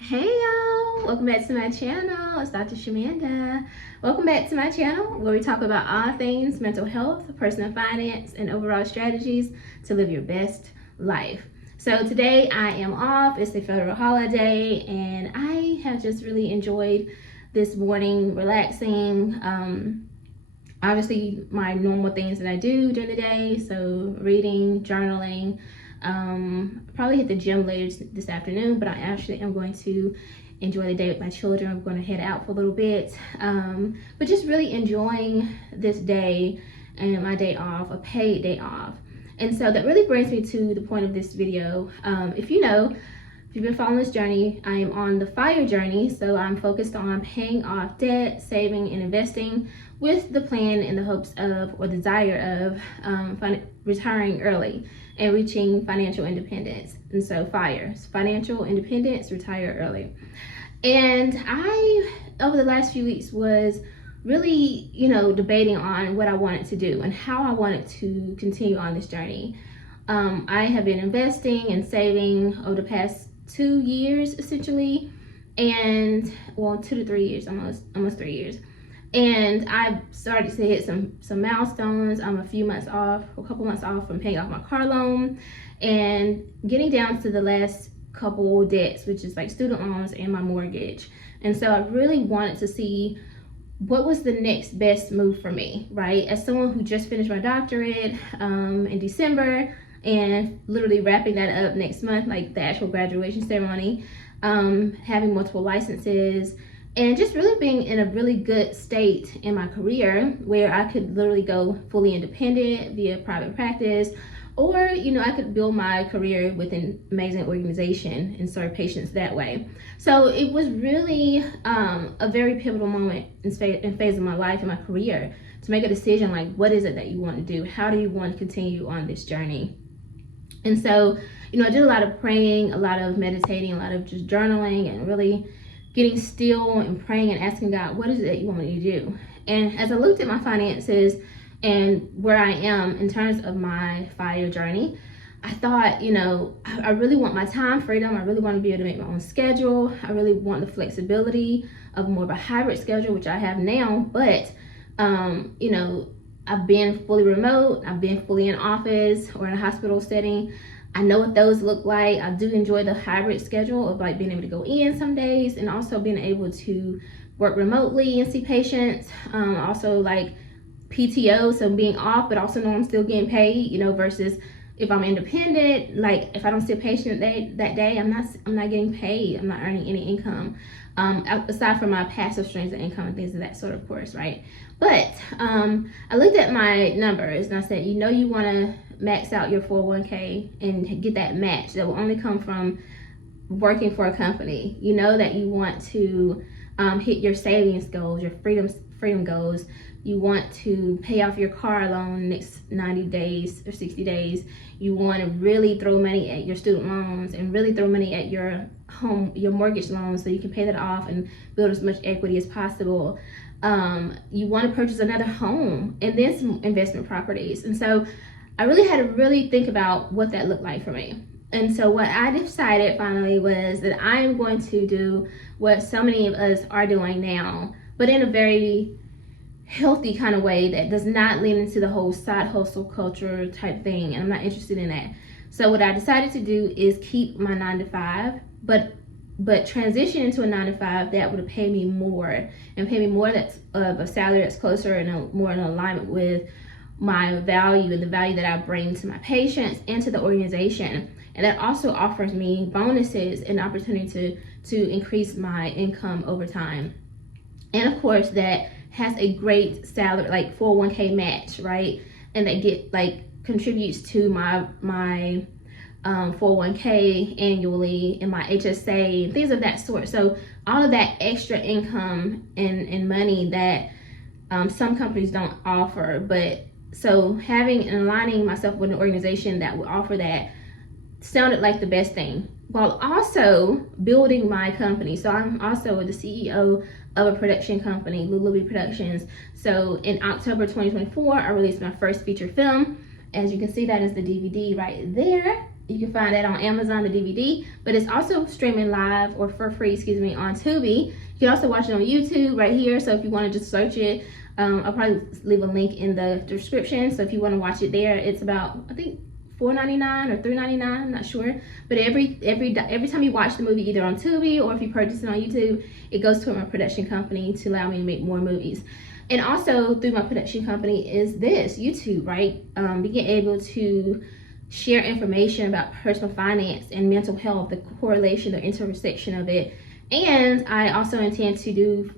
Hey y'all, welcome back to my channel. It's Dr. Shamanda. Welcome back to my channel where we talk about all things mental health, personal finance, and overall strategies to live your best life. So today I am off. It's the federal holiday and I have just really enjoyed this morning relaxing. Obviously my normal things that I do during the day, so reading, journaling. Probably hit the gym later this afternoon, but I actually am going to enjoy the day with my children. I'm going to head out for a little bit, but just really enjoying this day and my day off, a paid day off. And so that really brings me to the point of this video. If you've been following this journey, I am on the FIRE journey. So I'm focused on paying off debt, saving and investing with the plan and the hopes of or desire of retiring early and reaching financial independence. And so FIRE, financial independence, retire early. And I, over the last few weeks, was really, debating on what I wanted to do and how I wanted to continue on this journey. I have been investing and saving over the past 2 years, essentially, and 2 to 3 years, almost 3 years. And I've started to hit some milestones. I'm a couple months off from paying off my car loan and getting down to the last couple debts, which is like student loans and my mortgage. And so I really wanted to see what was the next best move for me, right? As someone who just finished my doctorate in December and literally wrapping that up next month, like the actual graduation ceremony, having multiple licenses, and just really being in a really good state in my career where I could literally go fully independent via private practice, or I could build my career with an amazing organization and serve patients that way. So it was really a very pivotal moment in phase of my life and my career to make a decision, like, what is it that you want to do? How do you want to continue on this journey? And so, I did a lot of praying, a lot of meditating, a lot of just journaling, and really getting still and praying and asking God, what is it that you want me to do? And as I looked at my finances and where I am in terms of my FIRE journey, I thought, I really want my time freedom. I really want to be able to make my own schedule. I really want the flexibility of more of a hybrid schedule, which I have now. But, I've been fully remote. I've been fully in office or in a hospital setting. I know what those look like. I do enjoy the hybrid schedule of like being able to go in some days and also being able to work remotely and see patients. Also like PTO, so being off, but also know I'm still getting paid, versus if I'm independent, like if I don't see a patient that day, I'm not getting paid. I'm not earning any income. Aside from my passive streams of income and things of that sort, of course, right? But I looked at my numbers and I said, you want to max out your 401k and get that match that will only come from working for a company. You know that you want to hit your savings goals, your freedom goals. You want to pay off your car loan next 90 days or 60 days. You want to really throw money at your student loans and really throw money at your mortgage loans so you can pay that off and build as much equity as possible. You want to purchase another home and then some investment properties. And so I really had to really think about what that looked like for me. And so what I decided finally was that I am going to do what so many of us are doing now, but in a very healthy kind of way that does not lean into the whole side hustle culture type thing. And I'm not interested in that. So what I decided to do is keep my 9-to-5, but transition into a 9-to-5 that would pay me more that's of a salary that's closer and more in alignment with my value and the value that I bring to my patients and to the organization. And that also offers me bonuses and opportunity to increase my income over time. And of course that has a great salary, like 401k match, right? And that contributes to my 401k annually and my HSA and things of that sort. So all of that extra income and money that some companies don't offer. But so having and aligning myself with an organization that would offer that sounded like the best thing, while also building my company. So I'm also the CEO of a production company, LuLu B Productions. So in October 2024, I released my first feature film. As you can see, that is the DVD right there. You can find that on Amazon, the DVD, but it's also streaming live or for free, on Tubi. You can also watch it on YouTube right here. So if you want to just search it, I'll probably leave a link in the description. So if you want to watch it there, it's about, I think, $4.99 or $3.99, I'm not sure. But every time you watch the movie, either on Tubi or if you purchase it on YouTube, it goes to my production company to allow me to make more movies. And also through my production company is this, YouTube, right? Being able to share information about personal finance and mental health, the correlation, the intersection of it. And I also intend to do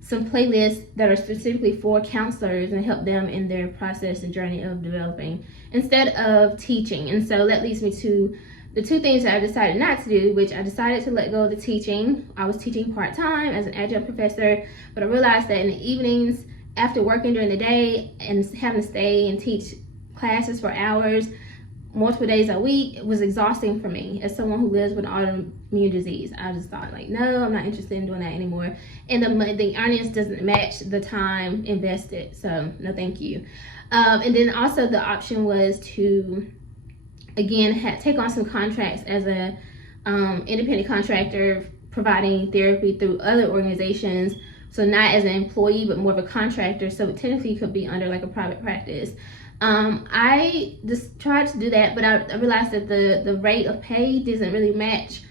some playlists that are specifically for counselors and help them in their process and journey of developing instead of teaching. And so that leads me to the two things that I decided not to do, which I decided to let go of the teaching. I was teaching part-time as an adjunct professor, but I realized that in the evenings after working during the day and having to stay and teach classes for hours, multiple days a week, it was exhausting for me as someone who lives with autoimmune disease. I just thought, like, no, I'm not interested in doing that anymore. And the earnings doesn't match the time invested, so no thank you. And then also the option was to, again, take on some contracts as a independent contractor, providing therapy through other organizations. So not as an employee, but more of a contractor. So it technically could be under like a private practice. I just tried to do that, but I realized that the rate of pay doesn't really match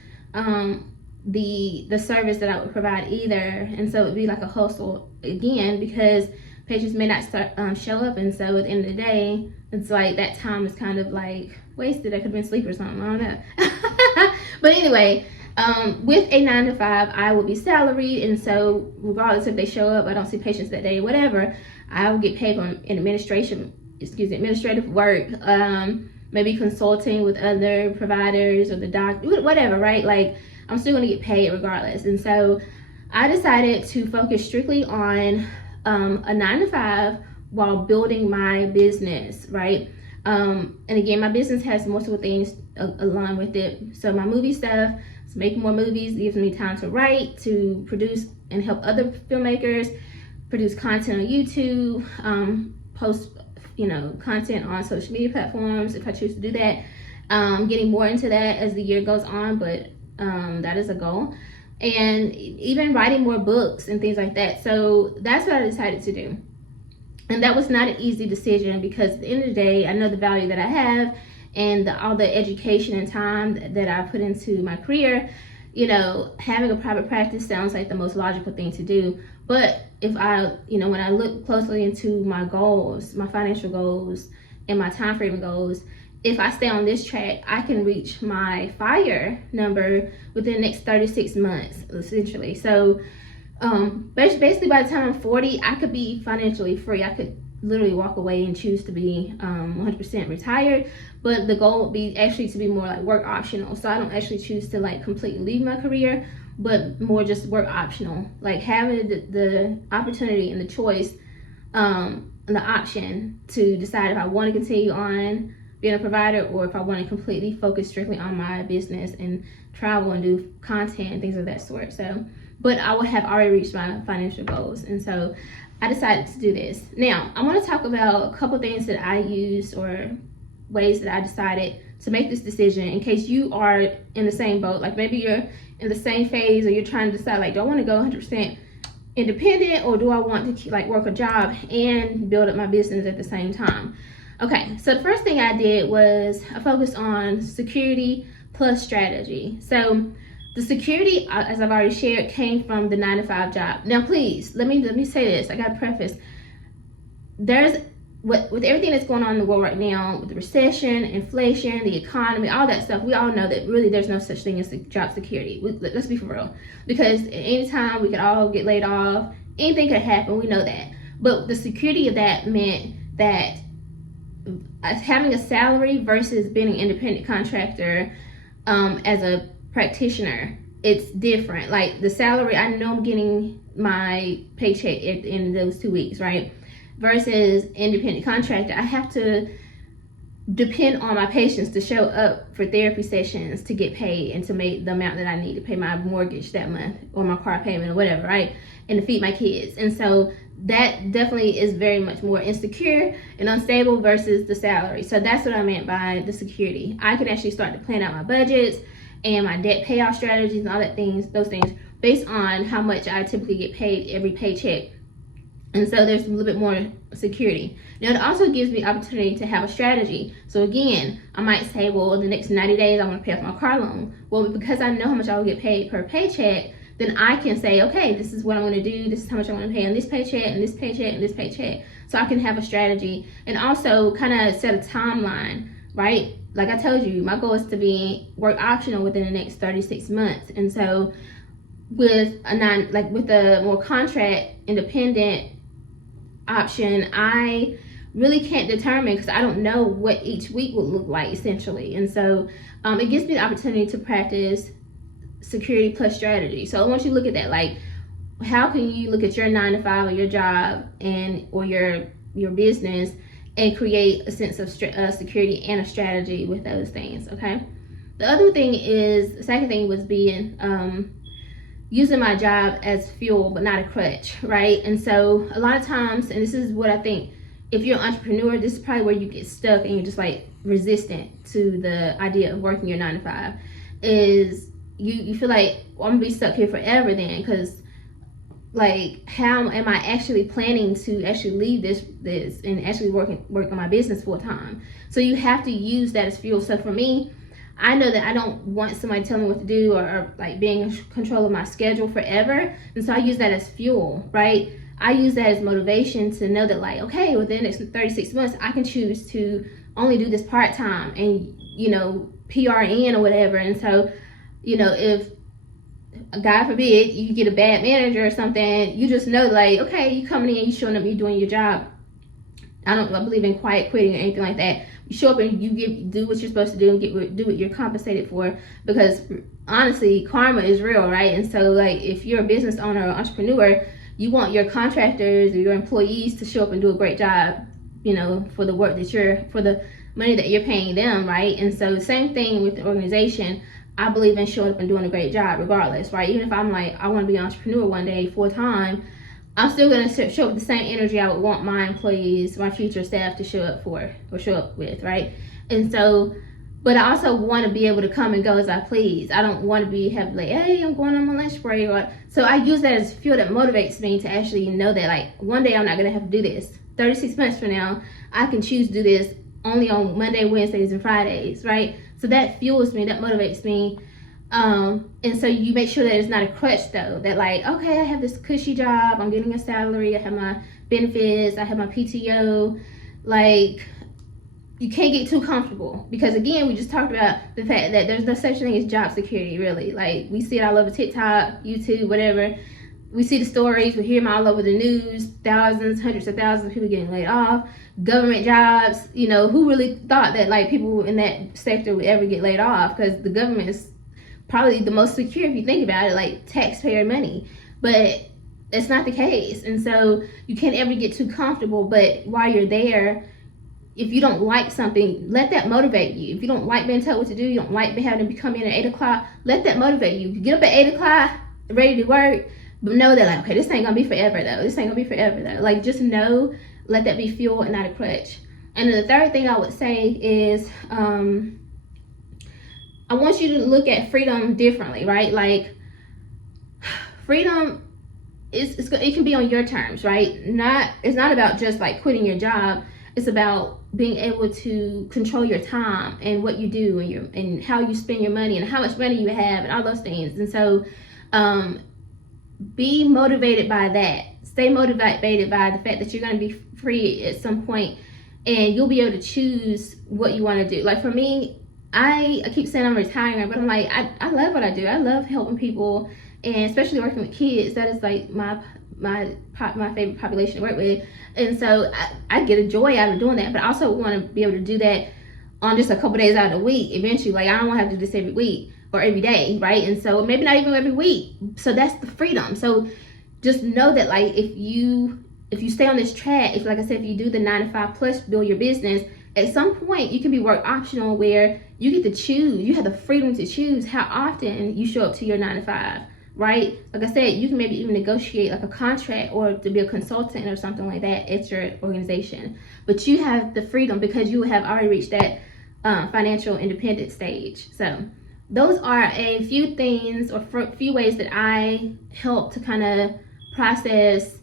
the service that I would provide either. And so it'd be like a hustle again, because patients may not show up. And so at the end of the day, it's like that time is kind of like wasted. I could have been asleep or something, I don't know. But anyway, with a 9 to 5, I will be salaried. And so regardless if they show up, I don't see patients that day, whatever, I will get paid on administrative work, maybe consulting with other providers or the doctor, whatever, right? Like, I'm still going to get paid regardless. And so I decided to focus strictly on a 9 to 5 while building my business, right? And again, my business has multiple things aligned with it. So my movie stuff, so making more movies gives me time to write, to produce and help other filmmakers produce content on YouTube, post content on social media platforms if I choose to do that. Getting more into that as the year goes on, but that is a goal. And even writing more books and things like that. So that's what I decided to do. And that was not an easy decision, because at the end of the day, I know the value that I have and all the education and time that I put into my career. Having a private practice sounds like the most logical thing to do. But if I, when I look closely into my goals, my financial goals and my time frame goals, if I stay on this track, I can reach my FIRE number within the next 36 months, essentially. So basically by the time I'm 40, I could be financially free. I could literally walk away and choose to be 100% retired. But the goal would be actually to be more like work optional. So I don't actually choose to like completely leave my career, but more just work optional. Like having the opportunity and the choice, and the option to decide if I want to continue on being a provider or if I want to completely focus strictly on my business and travel and do content and things of that sort. So, but I will have already reached my financial goals. And so I decided to do this. Now, I want to talk about a couple things that I used or ways that I decided to make this decision in case you are in the same boat. Like maybe you're in the same phase or you're trying to decide, like, do I want to go 100% independent or do I want to like work a job and build up my business at the same time? Okay, so the first thing I did was I focused on security plus strategy. So the security, as I've already shared, came from the 9 to 5 job. Now, please, let me say this. I got to preface. With everything that's going on in the world right now, with the recession, inflation, the economy, all that stuff, we all know that really there's no such thing as job security. Let's be for real. Because at any time we could all get laid off. Anything could happen. We know that. But the security of that meant that having a salary versus being an independent contractor as a practitioner, it's different. Like the salary, I know I'm getting my paycheck in those 2 weeks, right? Versus independent contractor, I have to depend on my patients to show up for therapy sessions to get paid and to make the amount that I need to pay my mortgage that month or my car payment or whatever, right? And to feed my kids. And so that definitely is very much more insecure and unstable versus the salary. So that's what I meant by the security. I can actually start to plan out my budgets and my debt payoff strategies and all that those things based on how much I typically get paid every paycheck. And so there's a little bit more security. Now it also gives me opportunity to have a strategy. So again, I might say, well, in the next 90 days, I want to pay off my car loan. Well, because I know how much I will get paid per paycheck, then I can say, okay, this is what I'm going to do. This is how much I'm going to pay on this paycheck and this paycheck and this paycheck. So I can have a strategy and also kind of set a timeline, right? Like I told you, my goal is to be work optional within the next 36 months. And so with a more contract independent option, I really can't determine because I don't know what each week will look like essentially. And so it gives me the opportunity to practice security plus strategy. So I want you to look at that, like how can you look at your 9-to-5 or your job or your business and create a sense of security and a strategy with those things. Okay, the second thing was being using my job as fuel but not a crutch, right? And so a lot of times, and this is what I think, if you're an entrepreneur, this is probably where you get stuck and you're just like resistant to the idea of working your 9-to-5, is you feel like, well, I'm gonna be stuck here forever then, because like how am I actually planning to actually leave this and actually work on my business full time? So you have to use that as fuel. So for me, I know that I don't want somebody telling me what to do or like being in control of my schedule forever. And so I use that as fuel, right? I use that as motivation to know that like, okay, within the next 36 months, I can choose to only do this part-time and, PRN or whatever. And so, if God forbid you get a bad manager or something, you just know like, okay, you coming in, you showing up, you doing your job. I don't believe in quiet quitting or anything like that. You show up and you do what you're supposed to do and do what you're compensated for, because honestly, karma is real, right? And so like if you're a business owner or entrepreneur, you want your contractors or your employees to show up and do a great job, for the work for the money that you're paying them, right? And so the same thing with the organization. I believe in showing up and doing a great job regardless, right? Even if I'm like, I want to be an entrepreneur one day full time, I'm still going to show up with the same energy I would want my employees, my future staff to show up with, right? And so, but I also want to be able to come and go as I please. I don't want to have like, hey, I'm going on my lunch break. So I use that as fuel that motivates me to actually know that like one day I'm not going to have to do this. 36 months from now, I can choose to do this only on Monday, Wednesdays, and Fridays, right? So that fuels me, that motivates me. And so you make sure that it's not a crutch though, that like, okay, I have this cushy job, I'm getting a salary, I have my benefits, I have my PTO. Like, you can't get too comfortable, because again, we just talked about the fact that there's no such thing as job security, really. Like, we see it all over TikTok, YouTube, whatever. We see the stories, we hear them all over the news, thousands, hundreds of thousands of people getting laid off, government jobs. Who really thought that like people in that sector would ever get laid off? Because the government is probably the most secure if you think about it, like taxpayer money. But it's not the case. And so you can't ever get too comfortable. But while you're there, if you don't like something, let that motivate you. If you don't like being told what to do, you don't like having to come in at 8 o'clock, let that motivate you. If you get up at 8 o'clock, ready to work, but know that like, okay, this ain't gonna be forever though. This ain't gonna be forever though. Like, just know, let that be fuel and not a crutch. And then the third thing I would say is, I want you to look at freedom differently, right? Like, freedom it can be on your terms, right? It's not about just like quitting your job. It's about being able to control your time and what you do and how you spend your money and how much money you have and all those things. And so, be motivated by that. Stay motivated by the fact that you're going to be free at some point, and you'll be able to choose what you want to do. Like for me, I keep saying I'm retiring, but I'm like, I love what I do. I love helping people, and especially working with kids. That is like my favorite population to work with. And so I get a joy out of doing that, but I also want to be able to do that on just a couple days out of the week eventually. Like, I don't want to have to do this every week or every day, right? And so maybe not even every week. So that's the freedom. So just know that like if you stay on this track, like I said, if you do the 9-to-5 plus build your business, at some point you can be work optional, where you get to choose, you have the freedom to choose how often you show up to your 9 to 5, right? Like I said, you can maybe even negotiate like a contract or to be a consultant or something like that at your organization. But you have the freedom because you have already reached that financial independent stage. So those are a few things or few ways that I help to kind of process,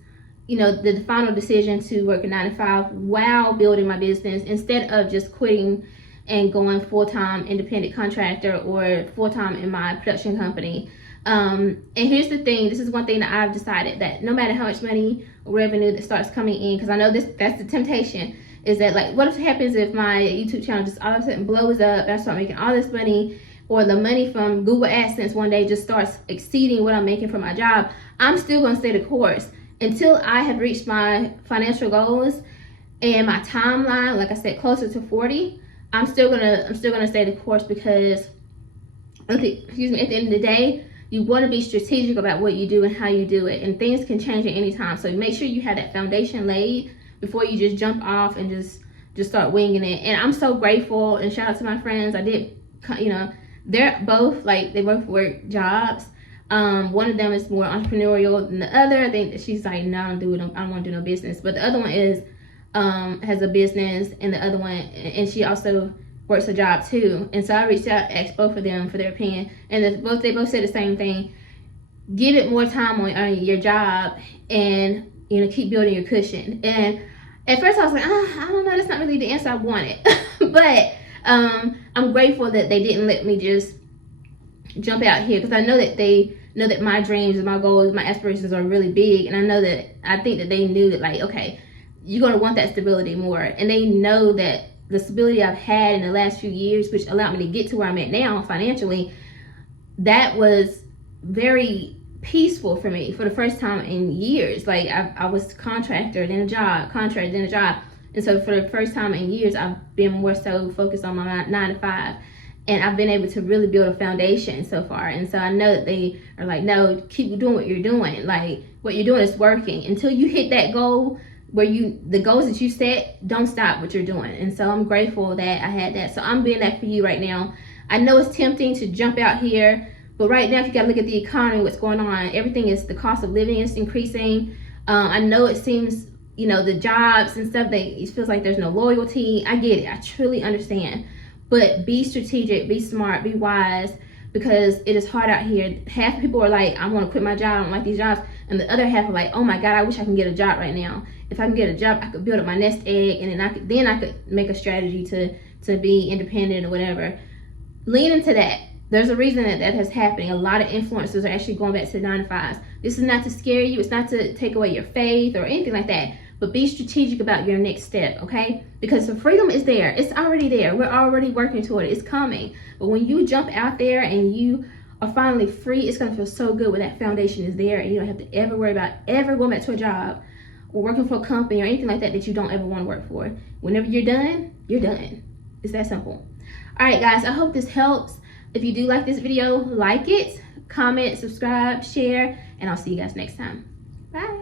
you know, the final decision to work a 9 to 5 while building my business, instead of just quitting and going full-time independent contractor or full-time in my production company. And here's the thing, this is one thing that I've decided, that no matter how much money or revenue that starts coming in, because I know that's the temptation, is that like, what if happens if my YouTube channel just all of a sudden blows up and I start making all this money, or the money from Google AdSense one day just starts exceeding what I'm making from my job? I'm still gonna stay the course until I have reached my financial goals and my timeline, like I said, closer to 40. I'm still gonna stay the course, because at the end of the day, you want to be strategic about what you do and how you do it, and things can change at any time. So make sure you have that foundation laid before you just jump off and just start winging it. And I'm so grateful, and shout out to my friends. I did, you know, they're both like, they both work jobs. One of them is more entrepreneurial than the other. I think that she's like, no, I don't want to do no business. But the other one is has a business, and the other one, and she also works a job too. And so I reached out, asked both of them for their opinion, and they both said the same thing: give it more time on your job, and you know, keep building your cushion. And at first I was like, I don't know, that's not really the answer I wanted. But I'm grateful that they didn't let me just jump out here, because I know that they know that my dreams and my goals, my aspirations are really big, and I think that they knew that, like, okay, you're going to want that stability more. And they know that the stability I've had in the last few years, which allowed me to get to where I'm at now financially, that was very peaceful for me for the first time in years. Like, I was contractor, then a job, contractor, then a job. And so for the first time in years, I've been more so focused on my 9 to 5. And I've been able to really build a foundation so far. And so I know that they are like, no, keep doing what you're doing. Like, what you're doing is working. Until you hit that goal, the goals that you set, don't stop what you're doing. And so I'm grateful that I had that. So I'm being that for you right now. I know it's tempting to jump out here, but right now, if you gotta look at the economy, what's going on, everything is, the cost of living is increasing. I know it seems, you know, the jobs and stuff, it feels like there's no loyalty. I get it, I truly understand. But be strategic, be smart, be wise, because it is hard out here. Half the people are like, I want to quit my job, I don't like these jobs. And the other half are like, oh my God, I wish I can get a job right now. If I can get a job, I could build up my nest egg, and then I could make a strategy to be independent or whatever. Lean into that. There's a reason that has happening. A lot of influencers are actually going back to the 9 to 5s. This is not to scare you. It's not to take away your faith or anything like that. But be strategic about your next step, okay? Because the freedom is there. It's already there. We're already working toward it. It's coming. But when you jump out there and you are finally free, it's going to feel so good when that foundation is there, and you don't have to ever worry about ever going back to a job or working for a company or anything like that you don't ever want to work for. Whenever you're done, you're done. It's that simple. All right, guys, I hope this helps. If you do like this video, like it, comment, subscribe, share, and I'll see you guys next time. Bye.